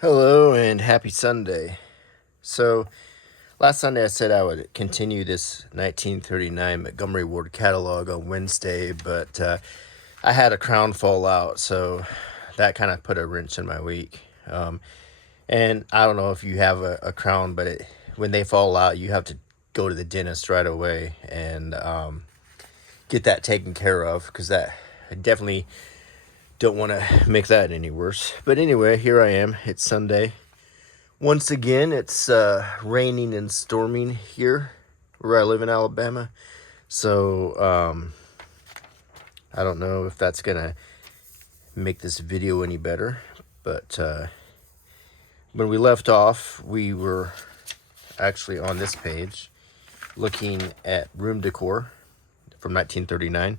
Hello and happy Sunday. So, last Sunday I said I would continue this 1939 Montgomery Ward catalog on Wednesday, but I had a crown fall out, so that kind of put a wrench in my week. And I don't know if you have a crown, but when they fall out, you have to go to the dentist right away and get that taken care of because that I definitely don't want to make that any worse. But anyway, here I am. It's Sunday. Once again, it's raining and storming here where I live in Alabama. So, I don't know if that's going to make this video any better. But when we left off, we were actually on this page looking at room decor from 1939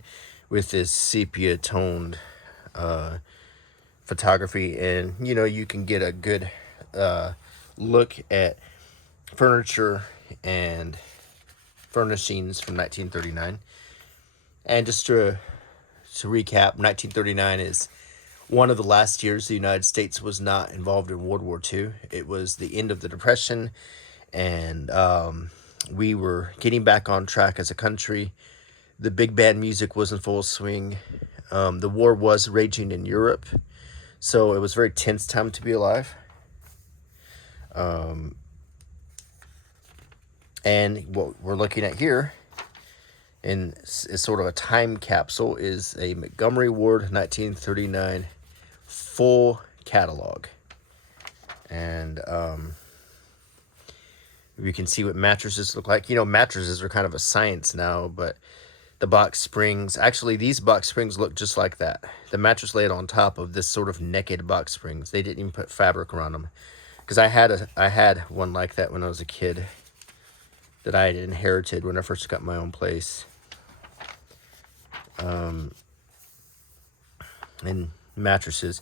with this sepia toned photography. And, you can get a good look at furniture and furnishings from 1939. And just to recap, 1939 is one of the last years the United States was not involved in World War II. It was the end of the Depression, and we were getting back on track as a country. The big band music was in full swing. The war was raging in Europe, so it was a very tense time to be alive. And what we're looking at here and is sort of a time capsule is a Montgomery Ward 1939 full catalog. And we can see what mattresses look like. Mattresses are kind of a science now, but the box springs, actually these box springs look just like that. The mattress laid on top of this sort of naked box springs. They didn't even put fabric around them. Because I had one like that when I was a kid that I had inherited when I first got my own place. And mattresses,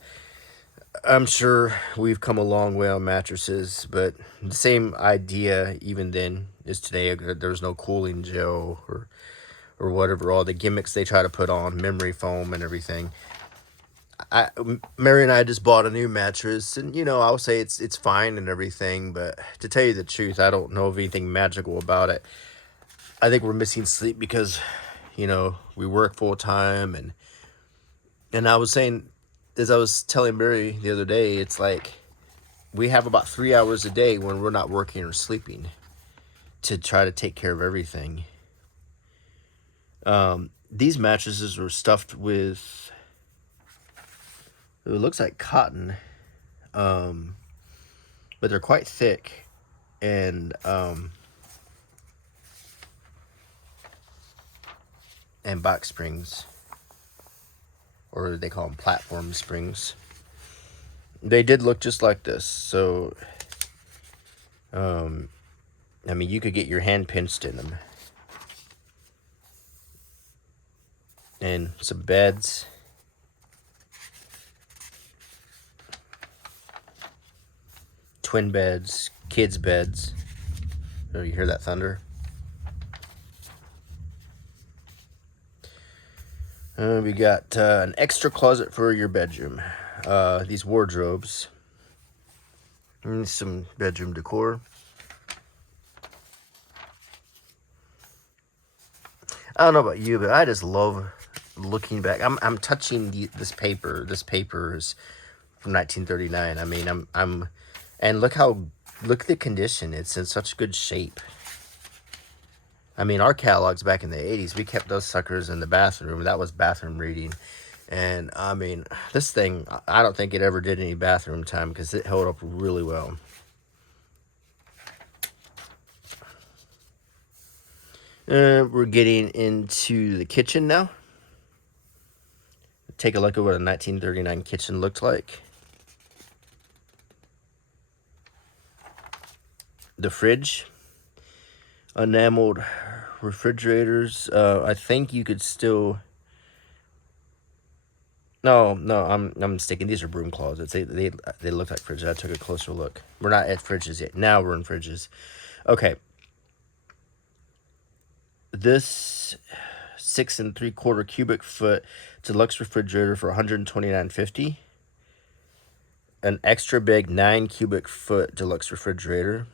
I'm sure we've come a long way on mattresses, but the same idea even then is today. There's no cooling gel or whatever, all the gimmicks they try to put on, memory foam and everything. Mary and I just bought a new mattress, and I'll say it's fine and everything, but to tell you the truth, I don't know of anything magical about it. I think we're missing sleep because we work full time, and I was saying, as I was telling Mary the other day, it's like we have about 3 hours a day when we're not working or sleeping to try to take care of everything. These mattresses were stuffed with, it looks like cotton, but they're quite thick, and box springs, or they call them platform springs. They did look just like this. So, you could get your hand pinched in them. And some beds. Twin beds, kids' beds. Oh, you hear that thunder? We got an extra closet for your bedroom. These wardrobes. And some bedroom decor. I don't know about you, but I just love looking back. I'm touching this paper. This paper is from 1939. And look at the condition. It's in such good shape. Our catalogs back in the 80s, we kept those suckers in the bathroom. That was bathroom reading. And this thing, I don't think it ever did any bathroom time because it held up really well. We're getting into the kitchen now. Take a look at what a 1939 kitchen looked like. The fridge, enameled refrigerators. I think you could still. No, I'm mistaken. These are broom closets. They look like fridges. I took a closer look. We're not at fridges yet. Now we're in fridges. Okay. This 6 3/4 cubic foot deluxe refrigerator for $129.50. an extra big 9 cubic foot deluxe refrigerator.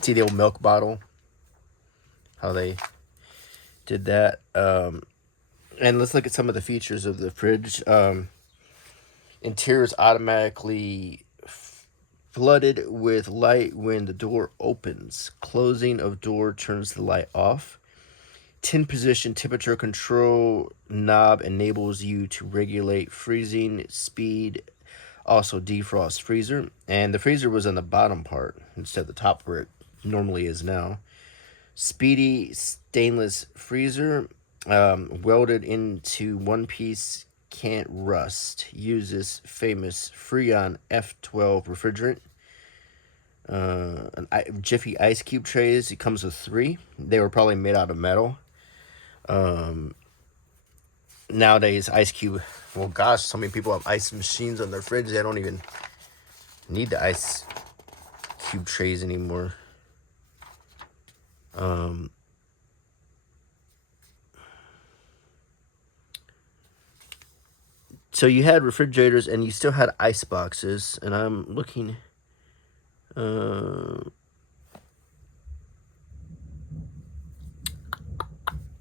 See the old milk bottle? How they did that. And let's look at some of the features of the fridge. Interior is automatically flooded with light when the door opens. Closing of door turns the light off. 10 position temperature control knob enables you to regulate freezing speed, also defrost freezer. And the freezer was on the bottom part instead of the top where it normally is now. Speedy stainless freezer, welded into one piece, can't rust. Uses famous Freon F12 refrigerant. Jiffy ice cube trays. It comes with 3. They were probably made out of metal. Nowadays, ice cube. Well, gosh, so many people have ice machines on their fridge. They don't even need the ice cube trays anymore. So you had refrigerators and you still had ice boxes, and I'm looking. Let's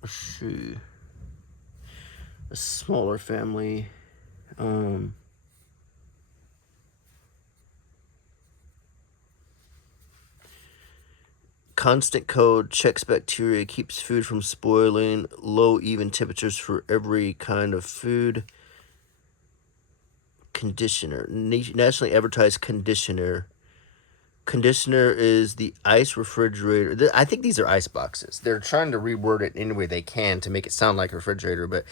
see. A smaller family. Constant code checks bacteria, keeps food from spoiling. Low even temperatures for every kind of food. Conditioner, nationally advertised conditioner. Conditioner is the ice refrigerator. I think these are ice boxes. They're trying to reword it any way they can to make it sound like a refrigerator. But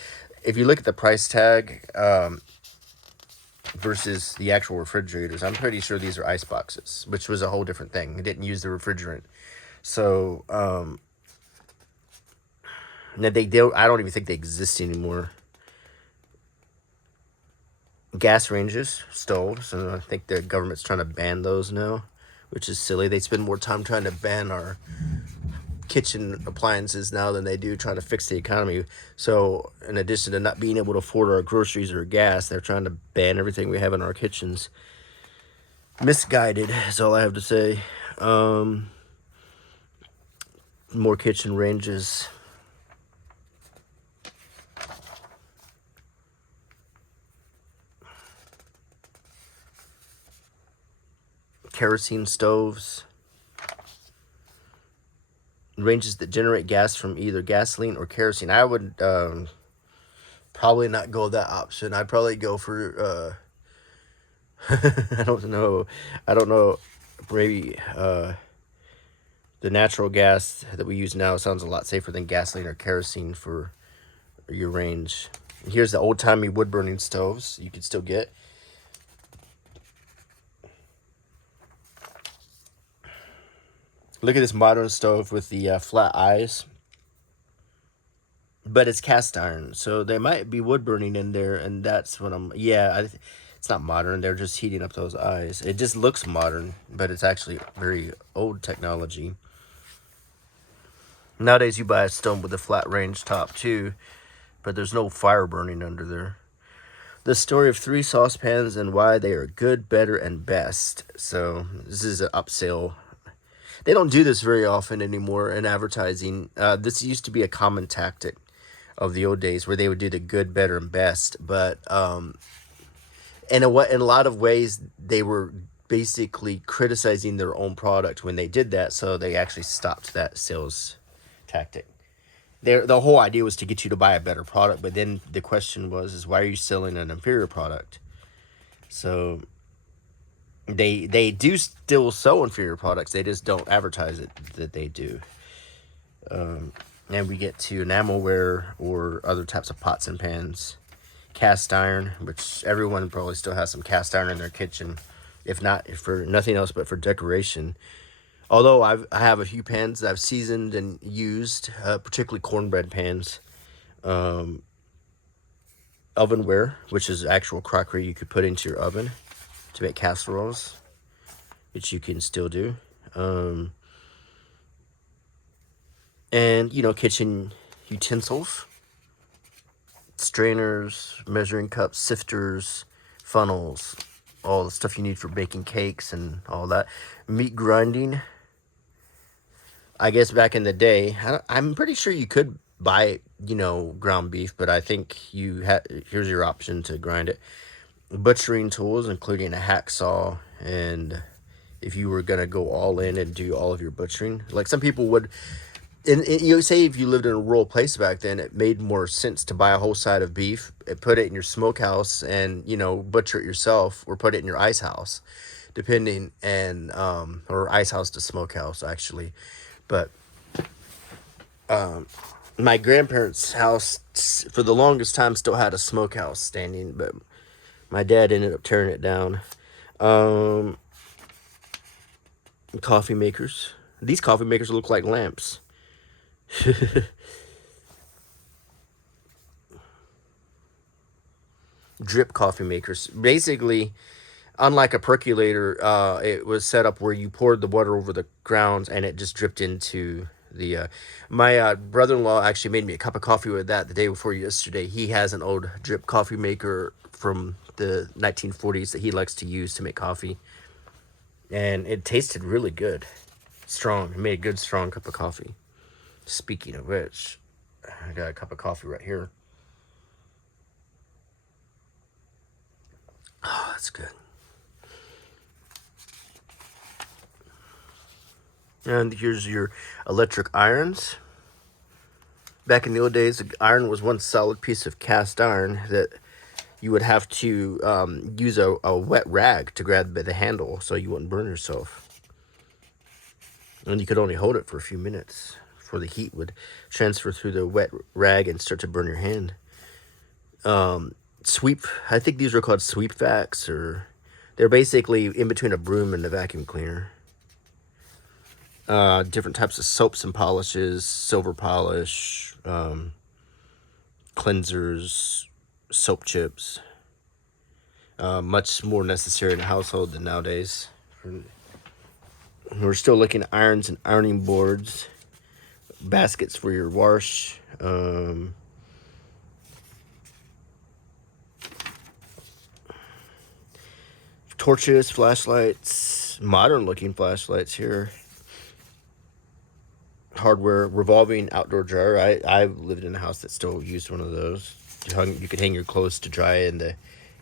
if you look at the price tag versus the actual refrigerators, I'm pretty sure these are ice boxes, which was a whole different thing. It didn't use the refrigerant. So now I don't even think they exist anymore. Gas ranges, stoves, and I think the government's trying to ban those now, which is silly. They spend more time trying to ban our kitchen appliances now than they do trying to fix the economy. So in addition to not being able to afford our groceries or gas, they're trying to ban everything we have in our kitchens. Misguided is all I have to say. More kitchen ranges. Kerosene stoves. Ranges that generate gas from either gasoline or kerosene. I would probably not go that option. I'd probably go for I don't know. Maybe the natural gas that we use now sounds a lot safer than gasoline or kerosene for your range. Here's the old-timey wood-burning stoves you could still get. Look at this modern stove with the flat eyes. But it's cast iron, so there might be wood burning in there, and that's what it's not modern. They're just heating up those eyes. It just looks modern, but it's actually very old technology. Nowadays, you buy a stove with a flat range top too, but there's no fire burning under there. The story of 3 saucepans and why they are good, better, and best. So this is an upsell. They don't do this very often anymore in advertising. This used to be a common tactic of the old days where they would do the good, better, and best. But in a lot of ways, they were basically criticizing their own product when they did that. So they actually stopped that sales tactic. The whole idea was to get you to buy a better product. But then the question is why are you selling an inferior product? So they do still sell inferior products. They just don't advertise it that they do. And we get to enamelware or other types of pots and pans. Cast iron, which everyone probably still has some cast iron in their kitchen, if not for nothing else but for decoration. Although I have a few pans that I've seasoned and used, particularly cornbread pans. Ovenware, which is actual crockery you could put into your oven to make casseroles, which you can still do. And, kitchen utensils. strainers, measuring cups, sifters, funnels, all the stuff you need for baking cakes and all that. Meat grinding. I guess back in the day, I'm pretty sure you could buy, ground beef, but I think here's your option to grind it. Butchering tools, including a hacksaw, and if you were gonna go all in and do all of your butchering, like some people would. And you say if you lived in a rural place back then, it made more sense to buy a whole side of beef, and put it in your smokehouse, and butcher it yourself, or put it in your ice house, depending, and or ice house to smokehouse actually, but my grandparents' house for the longest time still had a smokehouse standing, but my dad ended up tearing it down. Coffee makers. These coffee makers look like lamps. Drip coffee makers. Basically, unlike a percolator, it was set up where you poured the water over the grounds and it just dripped into the. My brother-in-law actually made me a cup of coffee with that the day before yesterday. He has an old drip coffee maker from the 1940s that he likes to use to make coffee, and it tasted really good, strong. It made a good strong cup of coffee. Speaking of which, I got a cup of coffee right here. Oh, that's good. And here's your electric irons. Back in the old days, the iron was one solid piece of cast iron that you would have to use a wet rag to grab the handle so you wouldn't burn yourself. And you could only hold it for a few minutes before the heat would transfer through the wet rag and start to burn your hand. I think these are called sweep vacs, or they're basically in between a broom and a vacuum cleaner. Different types of soaps and polishes, silver polish, cleansers, soap chips. Much more necessary in a household than nowadays. We're still looking at irons and ironing boards, baskets for your wash, torches, flashlights, modern looking flashlights here. Hardware, revolving outdoor dryer. I lived in a house that still used one of those. You could hang your clothes to dry in the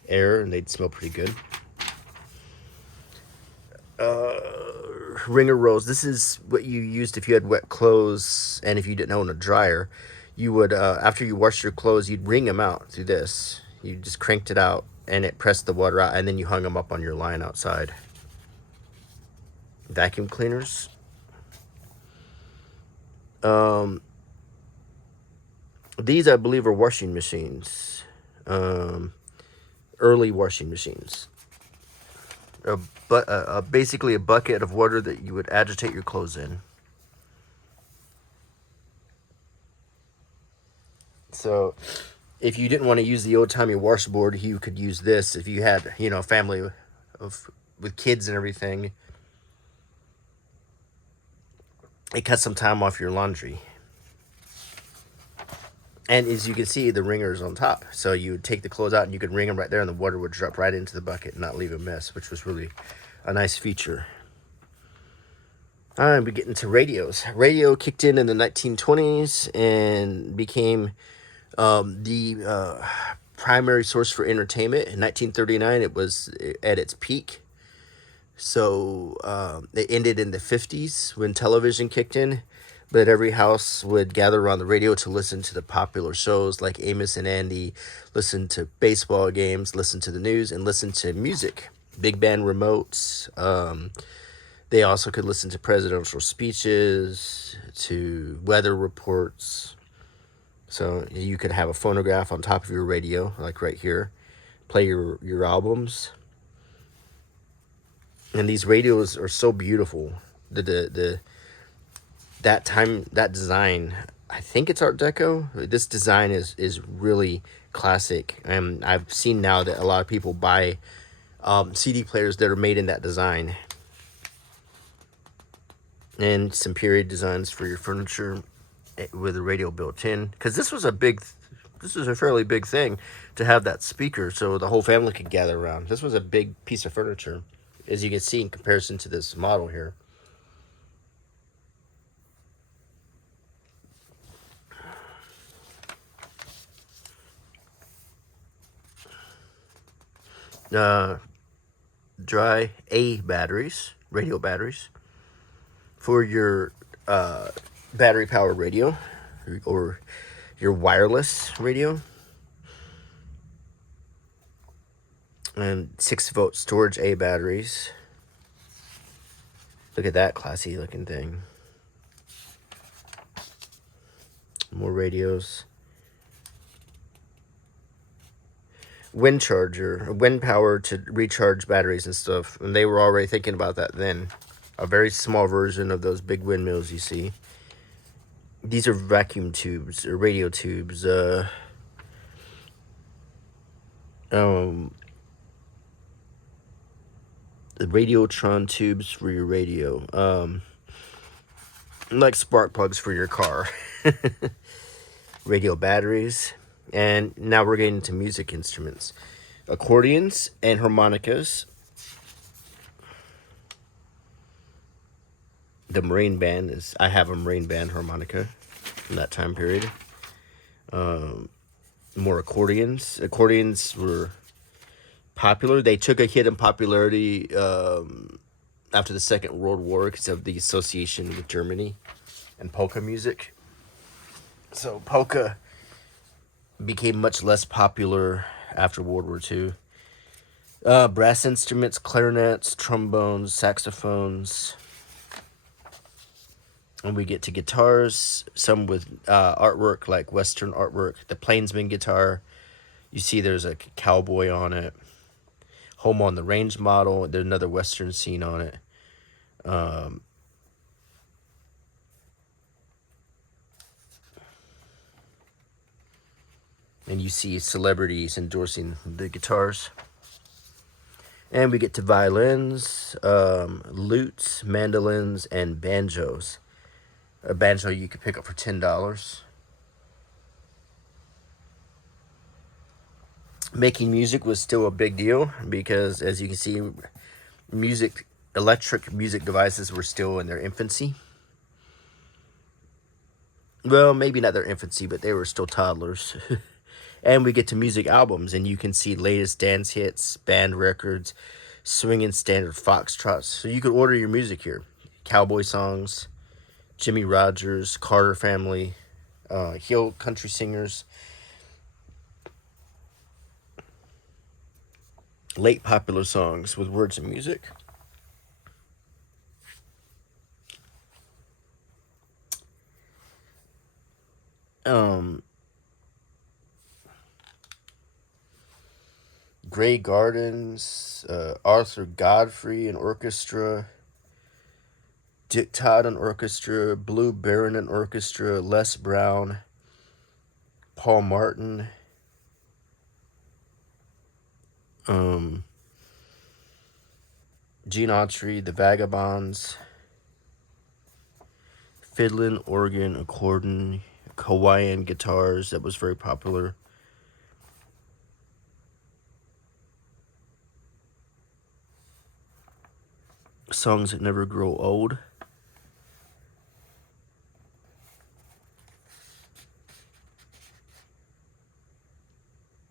air and they'd smell pretty good. Wringer rolls. This is what you used if you had wet clothes and if you didn't own a dryer. You would, after you washed your clothes, you'd wring them out through this. You just cranked it out and it pressed the water out, and then you hung them up on your line outside. Vacuum cleaners. These, I believe, are washing machines. Early washing machines. Basically a bucket of water that you would agitate your clothes in. So if you didn't want to use the old-timey washboard, you could use this. If you had, a family with kids and everything, it cuts some time off your laundry. And as you can see, the wringer is on top. So you would take the clothes out and you could wring them right there, and the water would drop right into the bucket and not leave a mess, which was really a nice feature. All right, we get into radios. Radio kicked in the 1920s and became the primary source for entertainment. In 1939, it was at its peak. So it ended in the 50s when television kicked in. But every house would gather around the radio to listen to the popular shows like Amos and Andy, listen to baseball games, listen to the news, and listen to music. Big band remotes. They also could listen to presidential speeches, to weather reports. So you could have a phonograph on top of your radio, like right here, play your albums. And these radios are so beautiful. That design, I think it's Art Deco. This design is really classic. And I've seen now that a lot of people buy CD players that are made in that design. And some period designs for your furniture with a radio built in. Because this was a big this is a fairly big thing to have that speaker so the whole family could gather around. This was a big piece of furniture, as you can see in comparison to this model here. Dry A batteries, radio batteries, for your battery powered radio or your wireless radio. And 6-volt storage A batteries. Look at that classy looking thing. More radios. Wind charger, wind power to recharge batteries and stuff. And they were already thinking about that then. A very small version of those big windmills you see. These are vacuum tubes or radio tubes. The Radiotron tubes for your radio. Like spark plugs for your car. Radio batteries. And now we're getting into music instruments. Accordions and harmonicas. The Marine Band is... I have a Marine Band harmonica from that time period. More accordions. Accordions were popular. They took a hit in popularity after the Second World War because of the association with Germany and polka music. So polka became much less popular after World War II. Brass instruments, clarinets, trombones, saxophones. And we get to guitars, some with artwork like Western artwork. The Plainsman guitar, you see there's a cowboy on it. Home on the Range model, there's another Western scene on it. And you see celebrities endorsing the guitars. And we get to violins, lutes, mandolins, and banjos. A banjo you could pick up for $10. Making music was still a big deal because, as you can see, electric music devices were still in their infancy. Well, maybe not their infancy, but they were still toddlers. And we get to music albums, and you can see latest dance hits, band records, swinging standard foxtrots. So you could order your music here. Cowboy songs, Jimmy Rogers, Carter Family, Hill country singers. Late popular songs with words and music. Grey Gardens, Arthur Godfrey and Orchestra, Dick Todd and Orchestra, Blue Baron and Orchestra, Les Brown, Paul Martin, Gene Autry, The Vagabonds, fiddling, organ, accordion, Hawaiian guitars, that was very popular. Songs that never grow old.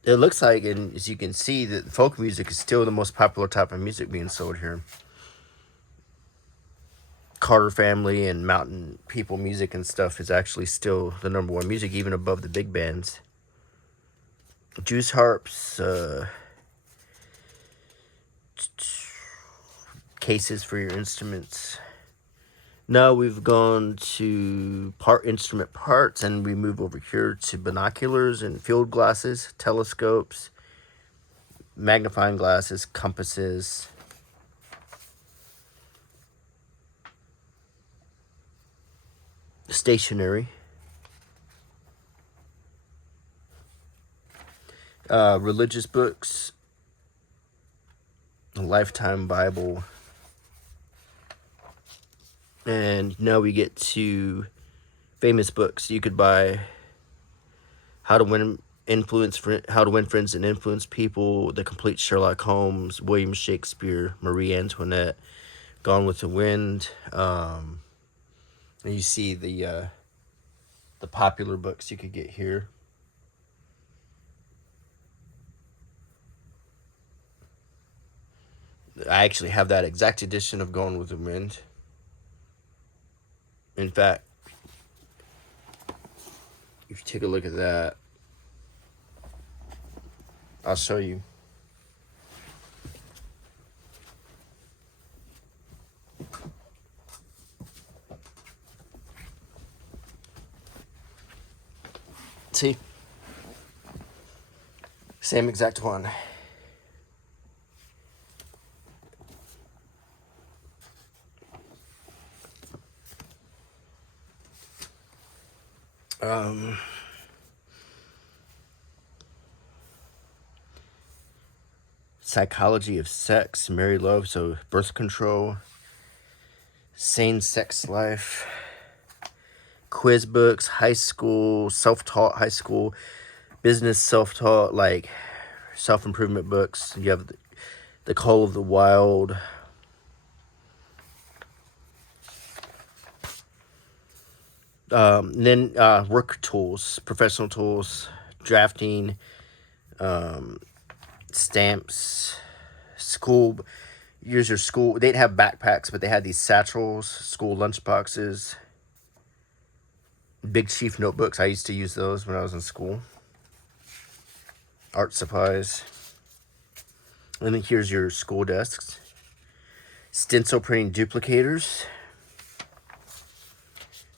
It looks like, and as you can see, that folk music is still the most popular type of music being sold here. Carter Family and mountain people music and stuff is actually still the #1 music, even above the big bands. Juice harps, cases for your instruments. Now we've gone to instrument parts, and we move over here to binoculars and field glasses, telescopes, magnifying glasses, compasses. Stationery. Religious books. A Lifetime Bible. And now we get to famous books. You could buy How to Win How to Win Friends and Influence People, The Complete Sherlock Holmes, William Shakespeare, Marie Antoinette, Gone with the Wind. And you see the popular books you could get here. I actually have that exact edition of Gone with the Wind. In fact, if you take a look at that, I'll show you. See? Same exact one. Psychology of Sex, Married Love, so birth control, sane sex life, quiz books, high school, self-taught high school, business self-taught, like self-improvement books. You have the Call of the Wild. Then work tools, professional tools, drafting, stamps, school. Use your school. They'd have backpacks, but they had these satchels, school lunch boxes, Big Chief notebooks. I used to use those when I was in school. Art supplies. And then here's your school desks. Stencil printing duplicators.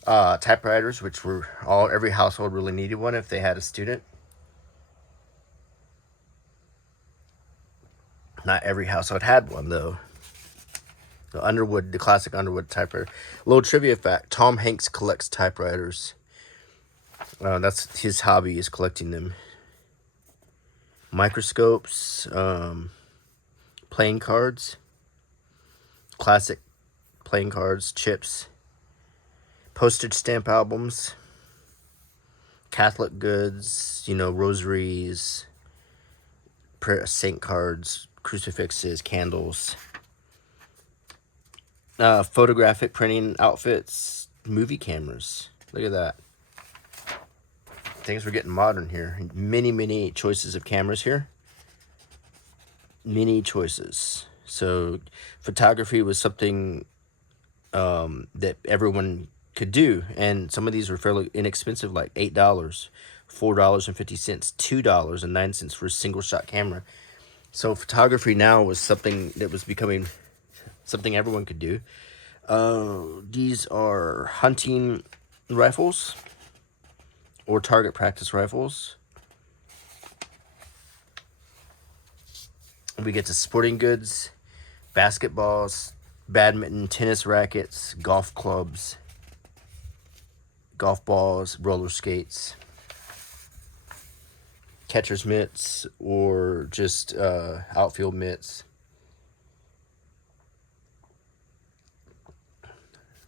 Typewriters, which were every household really needed one if they had a student. Not every household had one though. The classic Underwood typewriter. Little trivia fact: Tom Hanks collects typewriters. That's his hobby, is collecting them. Microscopes, playing cards, classic playing cards, chips, postage stamp albums, Catholic goods, rosaries, saint cards, crucifixes, candles, photographic printing outfits, movie cameras. Look at that. Things were getting modern here. Many choices of cameras here. Many choices. So photography was something that everyone could do, and some of these were fairly inexpensive, like $8, $4.50, $2.09 for a single shot camera. So photography now was something that was becoming something everyone could do. These are hunting rifles or target practice rifles. We get to sporting goods, basketballs, badminton, tennis rackets, golf clubs, golf balls, roller skates, catcher's mitts, or just outfield mitts.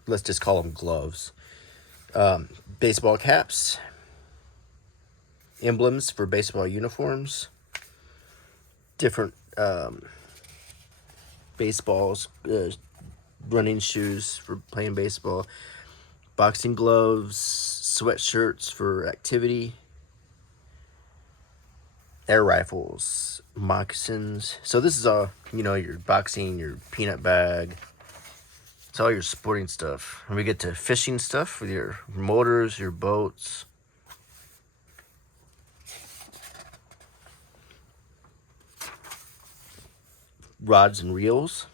Let's just call them gloves. Baseball caps, emblems for baseball uniforms, different baseballs, running shoes for playing baseball, boxing gloves, sweatshirts for activity, air rifles, moccasins. So this is all, your boxing, your peanut bag. It's all your sporting stuff. And we get to fishing stuff with your motors, your boats. Rods and reels.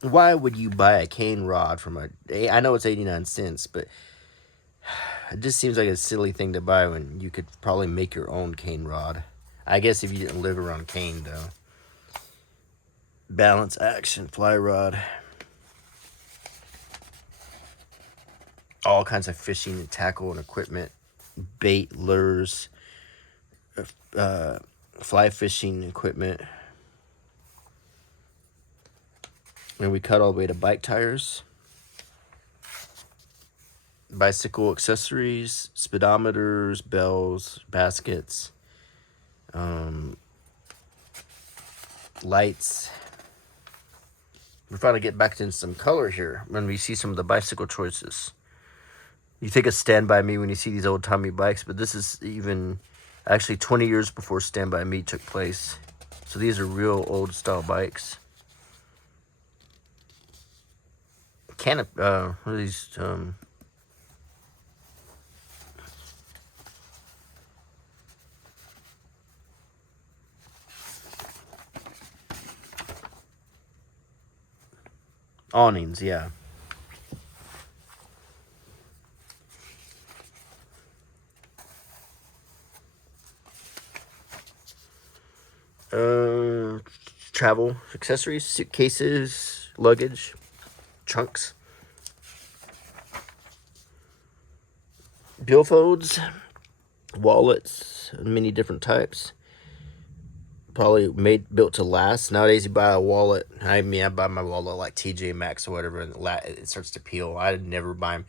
Why would you buy a cane rod I know it's 89 cents, but it just seems like a silly thing to buy when you could probably make your own cane rod. I guess if you didn't live around cane, though. Balance action fly rod. All kinds of fishing and tackle and equipment. Bait, lures, fly fishing equipment. And we cut all the way to bike tires. bicycle accessories, speedometers, bells, baskets, lights. We're finally getting back into some color here when we see some of the bicycle choices. You think of Stand By Me when you see these old Tommy bikes, but this is even actually 20 years before Stand By Me took place. So these are real old style bikes. What are these? Awnings, yeah. Travel accessories, suitcases, luggage, trunks, billfolds, wallets, many different types. Probably built to last. Nowadays, you buy a wallet. I buy my wallet like TJ Maxx or whatever, and it starts to peel. I'd never buy them.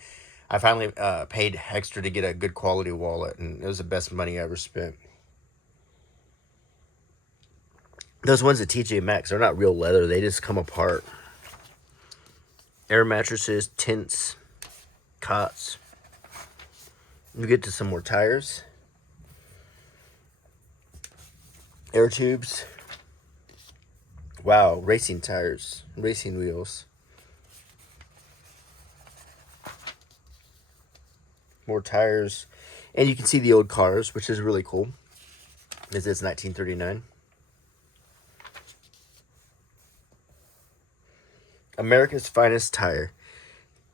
I finally paid extra to get a good quality wallet, and it was the best money I ever spent. Those ones at TJ Maxx, they're not real leather. They just come apart. Air mattresses, tents, cots. We get to some more tires. Air tubes. Wow, racing tires, racing wheels. More tires. And you can see the old cars, which is really cool. This is 1939. America's finest tire.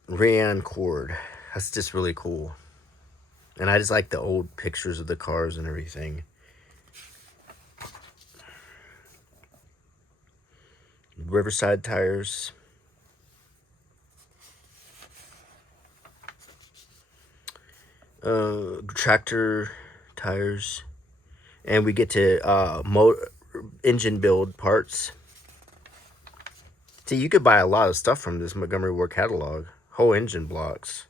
Rayon cord. That's just really cool. And I just like the old pictures of the cars and everything. Riverside tires. Tractor tires. And we get to engine build parts. See, you could buy a lot of stuff from this Montgomery Ward catalog. Whole engine blocks.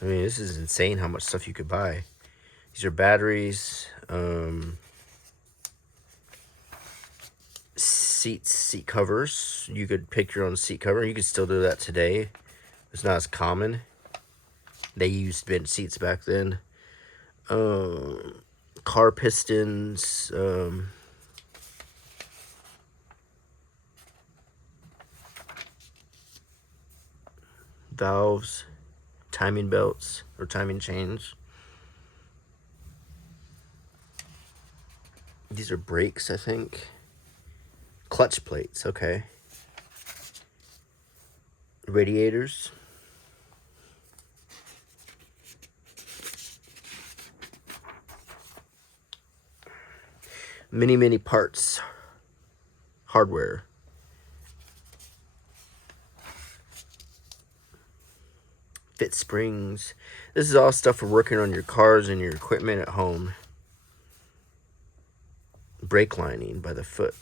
I mean, this is insane how much stuff you could buy. These are batteries. Seat covers. You could pick your own seat cover. You could still do that today. It's not as common. They used bench seats back then. Car pistons. Valves. Timing belts or timing chains. These are brakes, I think. Clutch plates, okay. Radiators. Many parts. Hardware. Fit springs. This is all stuff for working on your cars and your equipment at home. Brake lining by the foot.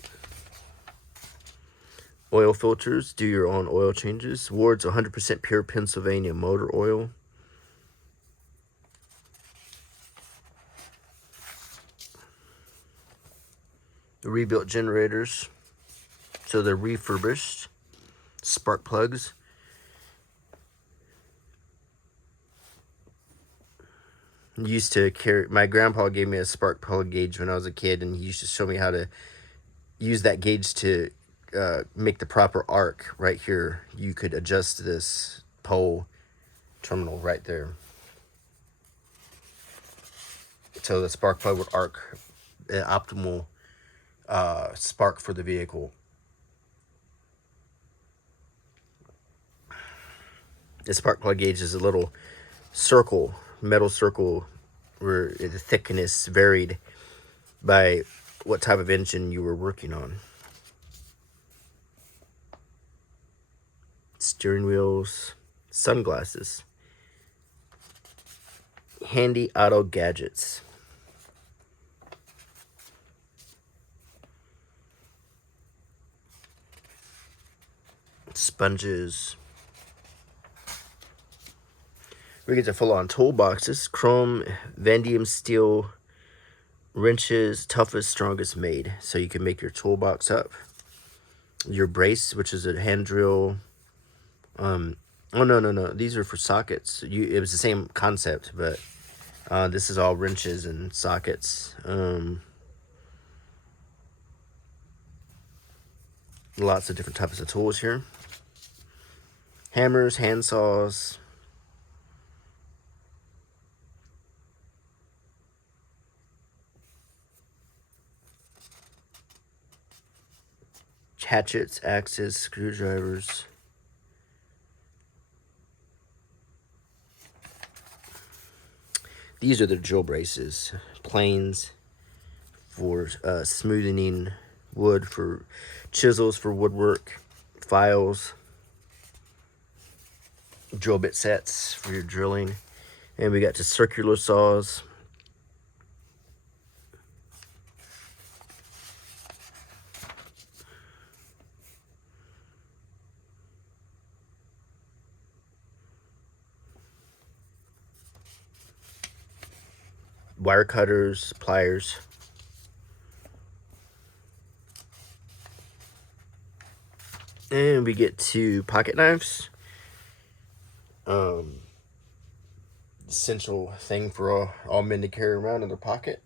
Oil filters. Do your own oil changes. Ward's 100% pure Pennsylvania motor oil. Rebuilt generators. So they're refurbished. Spark plugs. Used to carry, my grandpa gave me a spark plug gauge when I was a kid, and he used to show me how to use that gauge to make the proper arc right here. You could adjust this pole terminal right there, so the spark plug would arc an optimal spark for the vehicle. The spark plug gauge is a little circle, metal circle, where the thickness varied by what type of engine you were working on. Steering wheels, sunglasses, handy auto gadgets. Sponges, We get the full-on toolboxes, chrome, vanadium steel, wrenches, toughest, strongest made. So you can make your toolbox up. Your brace, which is a hand drill. Oh, no. These are for sockets. It was the same concept, but this is all wrenches and sockets. Lots of different types of tools here. Hammers, hand saws. Hatchets, axes, screwdrivers. These are the drill braces. Planes for smoothing wood, for chisels for woodwork, files, drill bit sets for your drilling. And we got the circular saws. Wire cutters, pliers. And we get to pocket knives. Essential thing for all men to carry around in their pocket.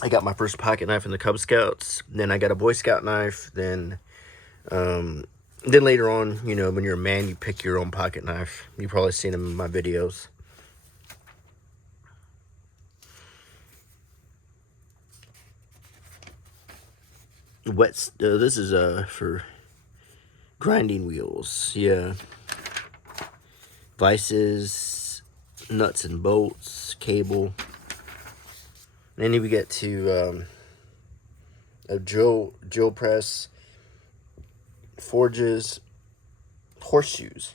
I got my first pocket knife in the Cub Scouts. Then I got a Boy Scout knife. Then later on, you know, when you're a man, you pick your own pocket knife. You've probably seen them in my videos. This is for grinding wheels. Yeah. Vices, nuts and bolts, cable. And then we get to a drill press, forges, horseshoes.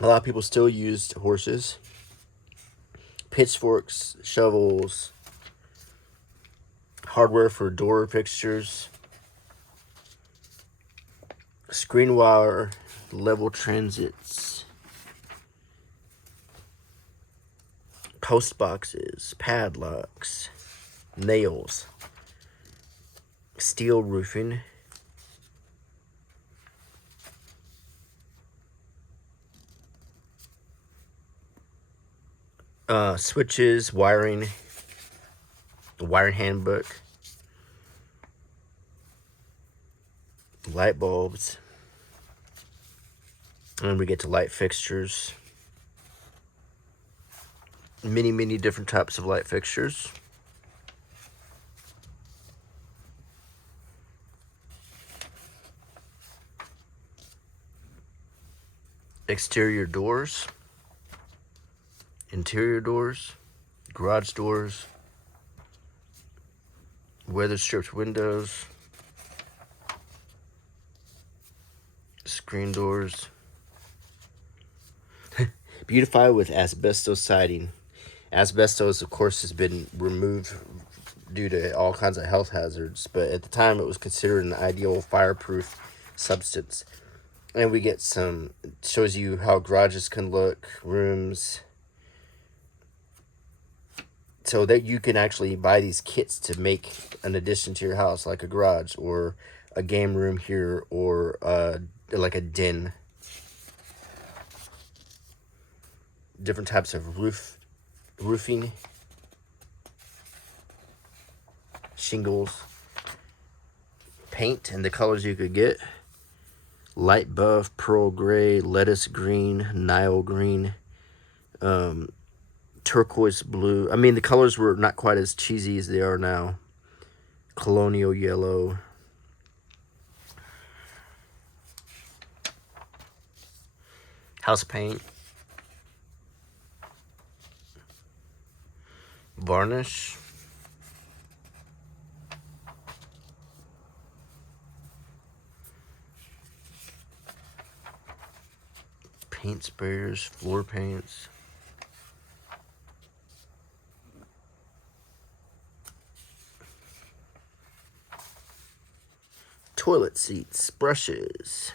A lot of people still use horses. Pitchforks, shovels, hardware for door fixtures, screen wire, level transits, post boxes, padlocks, nails, steel roofing, switches, wiring, the wiring handbook, light bulbs, and we get to light fixtures. Many different types of light fixtures. Exterior doors, interior doors, garage doors, weather stripped windows, screen doors. Beautify with asbestos siding. Asbestos, of course, has been removed due to all kinds of health hazards, but at the time it was considered an ideal fireproof substance. And we get some, shows you how garages can look, rooms, so that you can actually buy these kits to make an addition to your house, like a garage or a game room here, or like a den. Different types of roofing, shingles, paint, and the colors you could get: light buff, pearl gray, lettuce green, Nile green, turquoise blue. I mean, the colors were not quite as cheesy as they are now. Colonial yellow. House paint. Varnish. Paint sprayers, floor paints. Toilet seats, brushes.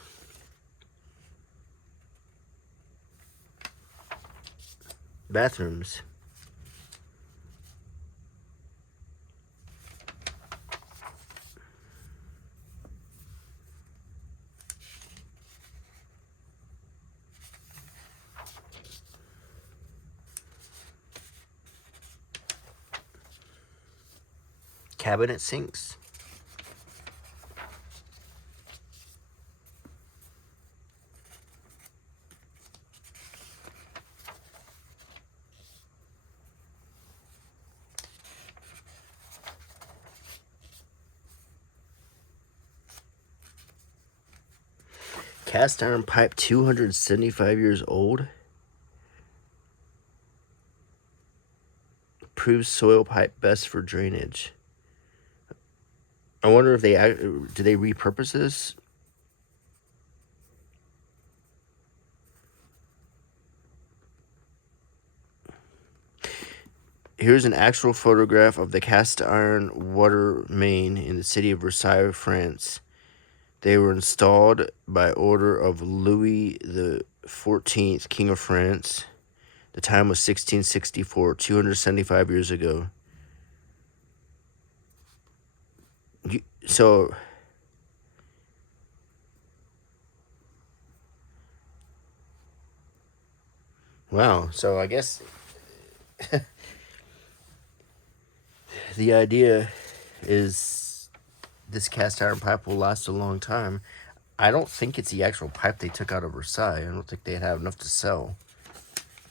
bathrooms. Cabinet sinks. Cast iron pipe, 275 years old. Proves soil pipe best for drainage. I wonder if do they repurpose this? Here's an actual photograph of the cast iron water main in the city of Versailles, France. They were installed by order of Louis XIV, King of France. The time was 1664, 275 years ago. So, wow. So I guess the idea is this cast iron pipe will last a long time. I don't think it's the actual pipe they took out of Versailles. I don't think they'd have enough to sell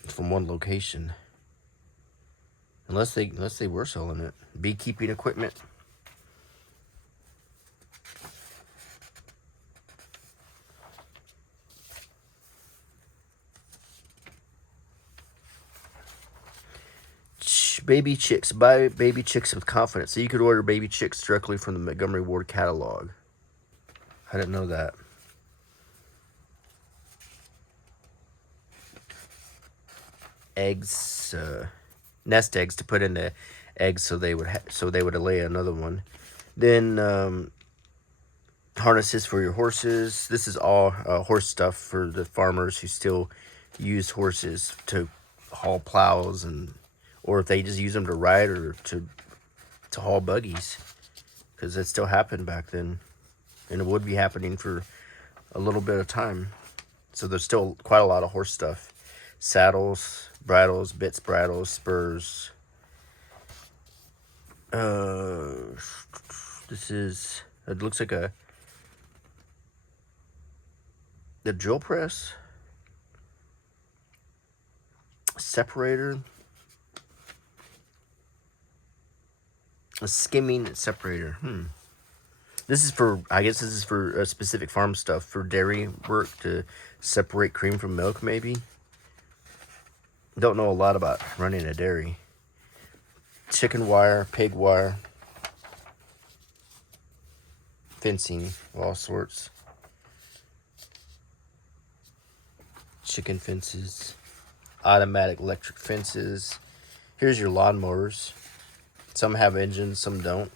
from one location. Unless they were selling it. Beekeeping equipment. Baby chicks. Buy baby chicks with confidence. So you could order baby chicks directly from the Montgomery Ward catalog. I didn't know that. Eggs, nest eggs to put in the eggs so they would lay another one. Then harnesses for your horses. This is all horse stuff for the farmers who still use horses to haul plows, or if they just use them to ride or to haul buggies, because it still happened back then, and it would be happening for a little bit of time. So there's still quite a lot of horse stuff. Saddles, bridles, bits, bridles, spurs. This is, it looks like the drill press. Separator. A skimming separator. This is for, I guess this is for specific farm stuff, for dairy work, to separate cream from milk, maybe. Don't know a lot about running a dairy. Chicken wire, pig wire. Fencing of all sorts. Chicken fences. Automatic electric fences. Here's your lawnmowers. Some have engines, some don't.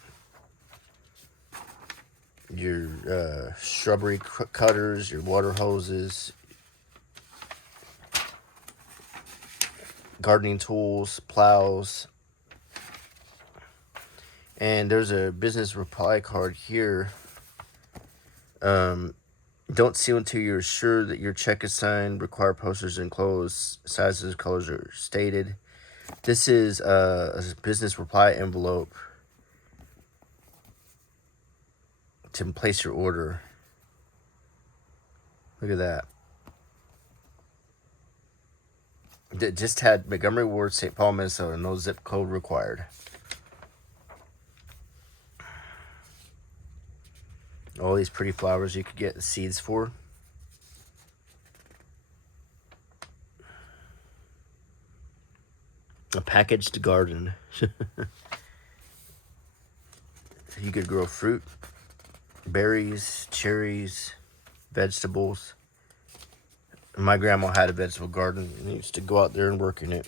Your shrubbery cutters, your water hoses, gardening tools, plows. And there's a business reply card here. Don't seal until you're sure that your check is signed. Require posters enclosed. Sizes, colors are stated. This is a business reply envelope to place your order. Look at that. It just had Montgomery Ward, St. Paul, Minnesota. No zip code required. All these pretty flowers you could get the seeds for. A packaged garden. You could grow fruit, berries, cherries, vegetables. My grandma had a vegetable garden and used to go out there and work in it.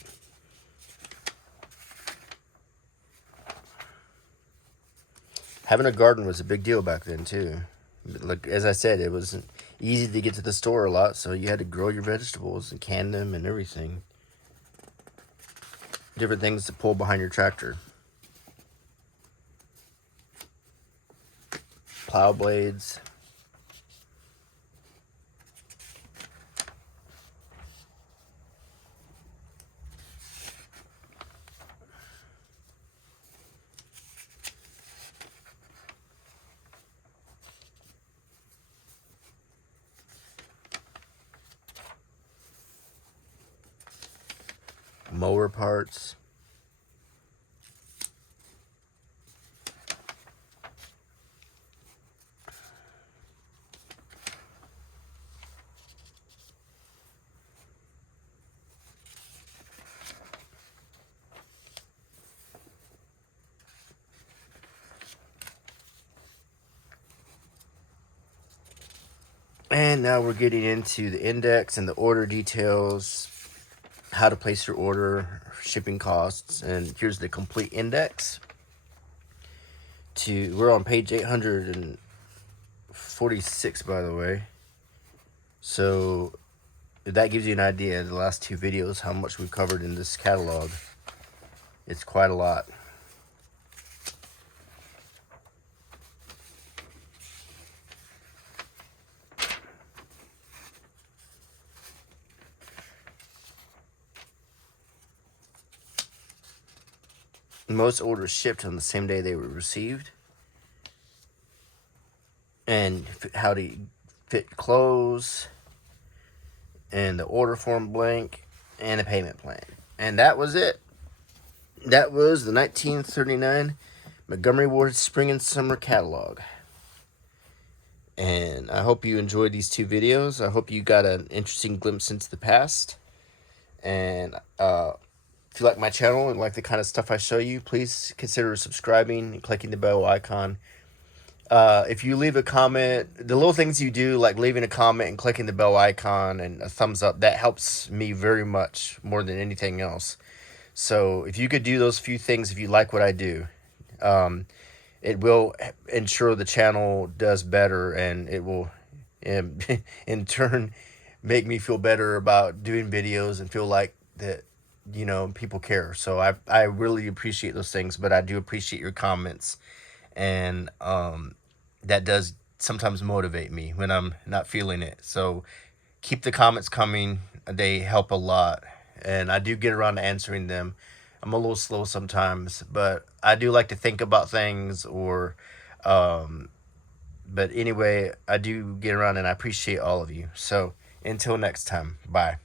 Having a garden was a big deal back then too. Like, as I said, it wasn't easy to get to the store a lot, so you had to grow your vegetables and can them and everything. different things to pull behind your tractor. Plow blades. Mower parts. And now we're getting into the index and the order details, how to place your order, shipping costs, and here's the complete index. We're on page 846, by the way. So that gives you an idea, the last two videos, how much we've covered in this catalog. It's quite a lot. Most orders shipped on the same day they were received. And how to fit clothes, and the order form blank, and a payment plan. And that was it. That was the 1939 Montgomery Ward Spring and Summer Catalog. And I hope you enjoyed these two videos. I hope you got an interesting glimpse into the past. And if you like my channel and like the kind of stuff I show you, please consider subscribing and clicking the bell icon. If you leave a comment, the little things you do, like leaving a comment and clicking the bell icon and a thumbs up, that helps me very much, more than anything else. So if you could do those few things, if you like what I do, it will ensure the channel does better, and it will in turn make me feel better about doing videos and feel like that, you know, people care. So I really appreciate those things, but I do appreciate your comments, and that does sometimes motivate me when I'm not feeling it. So keep the comments coming. They help a lot, and I do get around to answering them. I'm a little slow sometimes, but I do like to think about things, or but anyway, I do get around, and I appreciate all of you. So until next time, bye.